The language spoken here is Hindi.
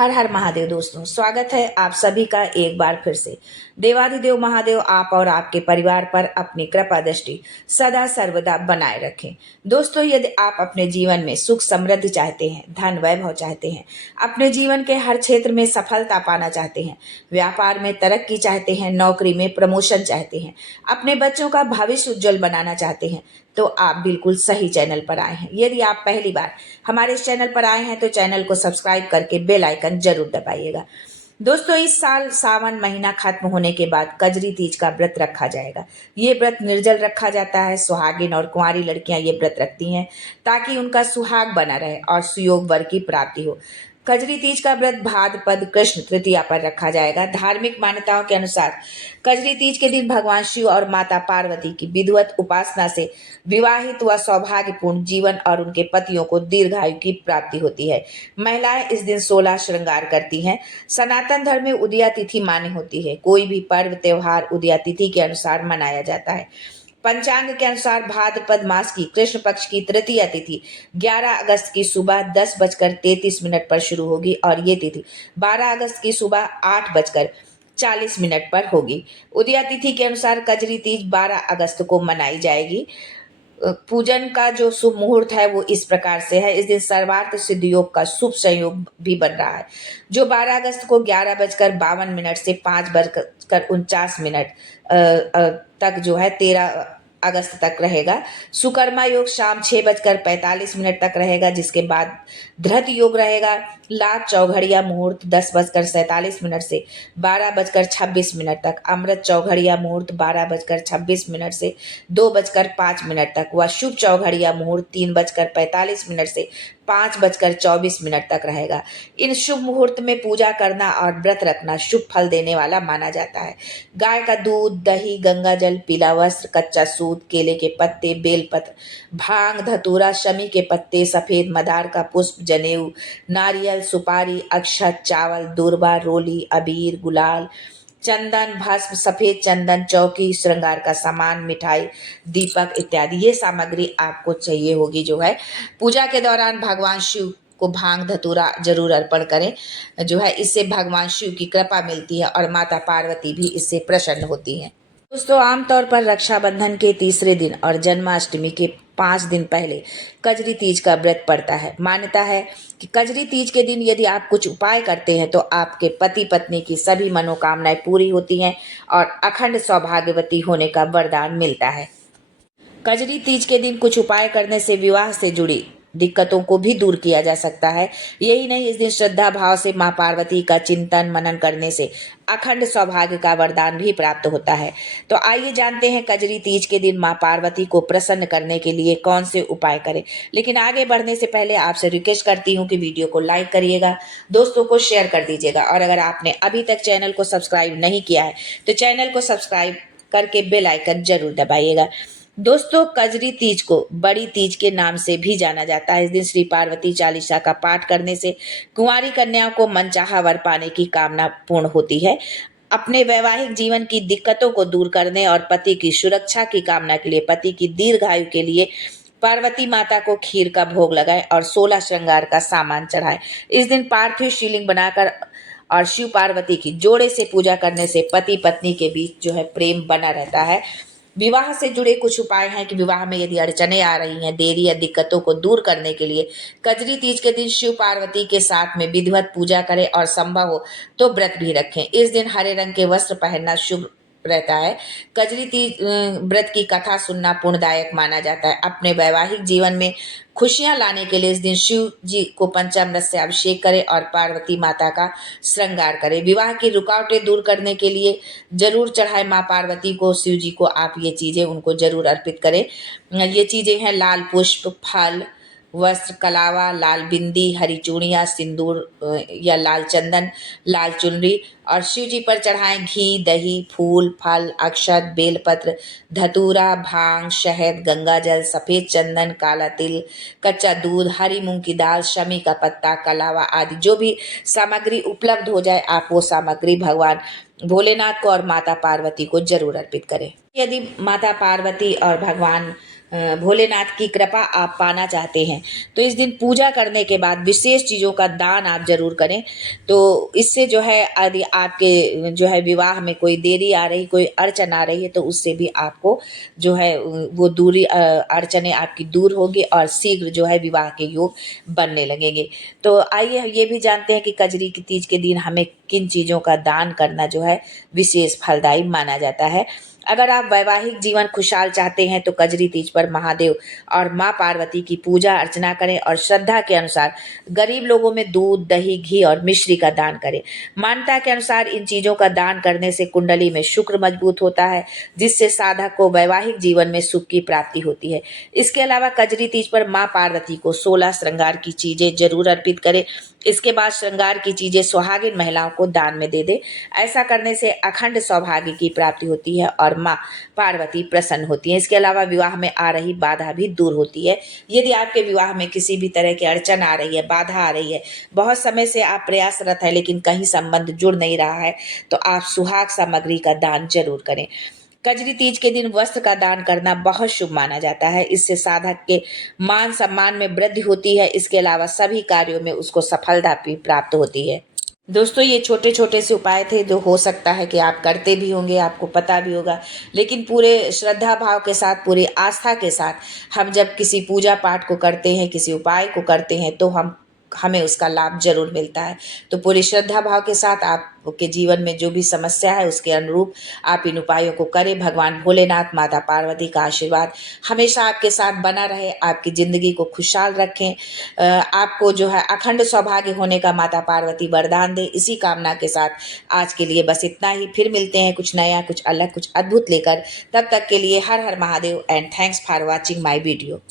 हर हर महादेव। दोस्तों, स्वागत है आप सभी का एक बार फिर से। देवाधिदेव महादेव आप और आपके परिवार पर अपनी कृपा दृष्टि सदा सर्वदा बनाए रखें। दोस्तों, यदि आप अपने जीवन में सुख समृद्धि चाहते हैं, धन वैभव चाहते हैं, अपने जीवन के हर क्षेत्र में सफलता पाना चाहते हैं, व्यापार में तरक्की चाहते हैं, नौकरी में प्रमोशन चाहते हैं, अपने बच्चों का भविष्य उज्जवल बनाना चाहते हैं, तो आप बिल्कुल सही चैनल पर आए हैं। यदि आप पहली बार हमारे इस चैनल पर आए हैं तो चैनल को सब्सक्राइब करके बेल आइकन जरूर दबाइएगा। दोस्तों, इस साल सावन महीना खत्म होने के बाद कजरी तीज का व्रत रखा जाएगा। ये व्रत निर्जल रखा जाता है। सुहागिन और कुंवारी लड़कियां ये व्रत रखती हैं ताकि उनका सुहाग बना रहे और सुयोग वर की प्राप्ति हो। कजरी तीज का व्रत भाद्रपद कृष्ण तृतीया पर रखा जाएगा। धार्मिक मान्यताओं के अनुसार कजरी तीज के दिन भगवान शिव और माता पार्वती की विधिवत उपासना से विवाहित व सौभाग्यपूर्ण जीवन और उनके पतियों को दीर्घायु की प्राप्ति होती है। महिलाएं इस दिन 16 श्रृंगार करती हैं। सनातन धर्म में उदया तिथि मान्य होती है। कोई भी पर्व त्योहार उदया तिथि के अनुसार मनाया जाता है। पंचांग के अनुसार भाद्रपद मास की कृष्ण पक्ष की तृतीया तिथि 11 अगस्त की सुबह 10:33 पर शुरू होगी और ये तिथि 12 अगस्त की सुबह 8:40 पर होगी। उदया तिथि के अनुसार कजरी तीज 12 अगस्त को मनाई जाएगी। पूजन का जो शुभ मुहूर्त है वो इस प्रकार से है। इस दिन सर्वार्थ सिद्ध योग का शुभ संयोग भी बन रहा है, जो 12 अगस्त को 11:52 से 5:49 तक जो है 13 अगस्त तक रहेगा। सुकर्मा योग शाम 6:45 तक रहेगा, जिसके बाद धृत योग रहेगा। लाभ चौघड़िया मुहूर्त 10:47 से 12:26 तक। अमृत चौघड़िया मुहूर्त 12:26 से 2:05 तक व शुभ चौघड़िया मुहूर्त 3:45 से 5:24 तक रहेगा। इन शुभ मुहूर्त में पूजा करना और व्रत रखना शुभ फल देने वाला माना जाता है। गाय का दूध, दही, गंगा जल, पीला वस्त्र, कच्चा सूत, केले के पत्ते, बेलपत्र, भांग, धतूरा, शमी के पत्ते, सफेद मदार का पुष्प, जनेऊ, नारियल, सुपारी, अक्षत, चावल, दूर्बा, रोली, अबीर, गुलाल, चंदन, भस्म, सफेद चंदन, चौकी, श्रृंगार का सामान, मिठाई, दीपक इत्यादि ये सामग्री आपको चाहिए होगी। जो है पूजा के दौरान भगवान शिव को भांग धतूरा जरूर अर्पण करें। जो है इससे भगवान शिव की कृपा मिलती है और माता पार्वती भी इससे प्रसन्न होती हैं। दोस्तों, आमतौर पर रक्षाबंधन के तीसरे दिन और जन्माष्टमी के 5 दिन पहले कजरी तीज का व्रत पड़ता है। मान्यता है कि कजरी तीज के दिन यदि आप कुछ उपाय करते हैं तो आपके पति पत्नी की सभी मनोकामनाएं पूरी होती हैं और अखंड सौभाग्यवती होने का वरदान मिलता है। कजरी तीज के दिन कुछ उपाय करने से विवाह से जुड़ी दिक्कतों को भी दूर किया जा सकता है। यही नहीं, इस दिन श्रद्धा भाव से मां पार्वती का चिंतन मनन करने से अखंड सौभाग्य का वरदान भी प्राप्त होता है। तो आइए जानते हैं कजरी तीज के दिन मां पार्वती को प्रसन्न करने के लिए कौन से उपाय करें। लेकिन आगे बढ़ने से पहले आपसे रिक्वेस्ट करती हूँ कि वीडियो को लाइक करिएगा, दोस्तों को शेयर कर दीजिएगा और अगर आपने अभी तक चैनल को सब्सक्राइब नहीं किया है तो चैनल को सब्सक्राइब करके बेल आइकन जरूर दबाइएगा। दोस्तों, कजरी तीज को बड़ी तीज के नाम से भी जाना जाता है। इस दिन श्री पार्वती चालीसा का पाठ करने से कुंवारी कन्याओं को मनचाहा वर पाने की कामना पूर्ण होती है। अपने वैवाहिक जीवन की दिक्कतों को दूर करने और पति की सुरक्षा की कामना के लिए, पति की दीर्घायु के लिए पार्वती माता को खीर का भोग लगाएं और 16 श्रृंगार का सामान चढ़ाएं। इस दिन पार्थिव शिवलिंग बनाकर और शिव पार्वती की जोड़े से पूजा करने से पति पत्नी के बीच जो है प्रेम बना रहता है। विवाह से जुड़े कुछ उपाय हैं कि विवाह में यदि अड़चने आ रही हैं, देरी या दिक्कतों को दूर करने के लिए कजरी तीज के दिन शिव पार्वती के साथ में विधिवत पूजा करें और संभव हो तो व्रत भी रखें। इस दिन हरे रंग के वस्त्र पहनना शुभ रहता है। कजरी तीज व्रत की कथा सुनना पुण्यदायक माना जाता है। अपने वैवाहिक जीवन में खुशियां लाने के लिए इस दिन शिव जी को पंचामृत से अभिषेक करें और पार्वती माता का श्रृंगार करें। विवाह की रुकावटें दूर करने के लिए जरूर चढ़ाए माँ पार्वती को, शिव जी को आप ये चीजें उनको जरूर अर्पित करें। ये चीजें हैं लाल पुष्प, फल, वस्त्र, कलावा, लाल बिंदी, हरी चूड़ियाँ, सिंदूर या लाल चंदन, लाल चुनरी और शिव जी पर चढ़ाएं घी, दही, फूल, फल, अक्षत, बेलपत्र, धतूरा, भांग, शहद, गंगा जल, सफेद चंदन, काला तिल, कच्चा दूध, हरी मूंग की दाल, शमी का पत्ता, कलावा आदि जो भी सामग्री उपलब्ध हो जाए आप वो सामग्री भगवान भोलेनाथ को और माता पार्वती को जरूर अर्पित करें। यदि माता पार्वती और भगवान भोलेनाथ की कृपा आप पाना चाहते हैं तो इस दिन पूजा करने के बाद विशेष चीज़ों का दान आप जरूर करें। तो इससे जो है यदि आपके जो है विवाह में कोई देरी आ रही, कोई अड़चन आ रही है तो उससे भी आपको जो है वो दूरी अड़चनें आपकी दूर होगी और शीघ्र जो है विवाह के योग बनने लगेंगे। तो आइए ये भी जानते हैं कि कजरी की तीज के दिन हमें किन चीज़ों का दान करना जो है विशेष फलदायी माना जाता है। अगर आप वैवाहिक जीवन खुशहाल चाहते हैं तो कजरी तीज पर महादेव और माँ पार्वती की पूजा अर्चना करें और श्रद्धा के अनुसार गरीब लोगों में दूध, दही, घी और मिश्री का दान करें। मान्यता के अनुसार इन चीजों का दान करने से कुंडली में शुक्र मजबूत होता है, जिससे साधक को वैवाहिक जीवन में सुख की प्राप्ति होती है। इसके अलावा कजरी तीज पर माँ पार्वती को 16 श्रृंगार की चीजें जरूर अर्पित करें। इसके बाद श्रृंगार की चीजें सुहागिन महिलाओं को दान में दे दे। ऐसा करने से अखंड सौभाग्य की प्राप्ति होती है और माँ पार्वती प्रसन्न होती है। इसके अलावा विवाह में आ रही बाधा भी दूर होती है। यदि आपके विवाह में किसी भी तरह की अड़चन आ रही है, बाधा आ रही है, बहुत समय से आप प्रयासरत है लेकिन कहीं संबंध जुड़ नहीं रहा है, तो आप सुहाग सामग्री का दान जरूर करें। कजरी तीज के दिन वस्त्र का दान करना बहुत शुभ माना जाता है। इससे साधक के मान सम्मान में वृद्धि होती है। इसके अलावा सभी कार्यों में उसको सफलता भी प्राप्त होती है। दोस्तों, ये छोटे छोटे से उपाय थे जो हो सकता है कि आप करते भी होंगे, आपको पता भी होगा, लेकिन पूरे श्रद्धा भाव के साथ, पूरी आस्था के साथ हम जब किसी पूजा पाठ को करते हैं, किसी उपाय को करते हैं तो हमें उसका लाभ जरूर मिलता है। तो पूरी श्रद्धा भाव के साथ आपके जीवन में जो भी समस्या है उसके अनुरूप आप इन उपायों को करें। भगवान भोलेनाथ, माता पार्वती का आशीर्वाद हमेशा आपके साथ बना रहे, आपकी जिंदगी को खुशहाल रखें, आपको जो है अखंड सौभाग्य होने का माता पार्वती वरदान दे। इसी कामना के साथ आज के लिए बस इतना ही। फिर मिलते हैं कुछ नया, कुछ अलग, कुछ अद्भुत लेकर। तब तक के लिए हर हर Mahadev and thanks for watching my video.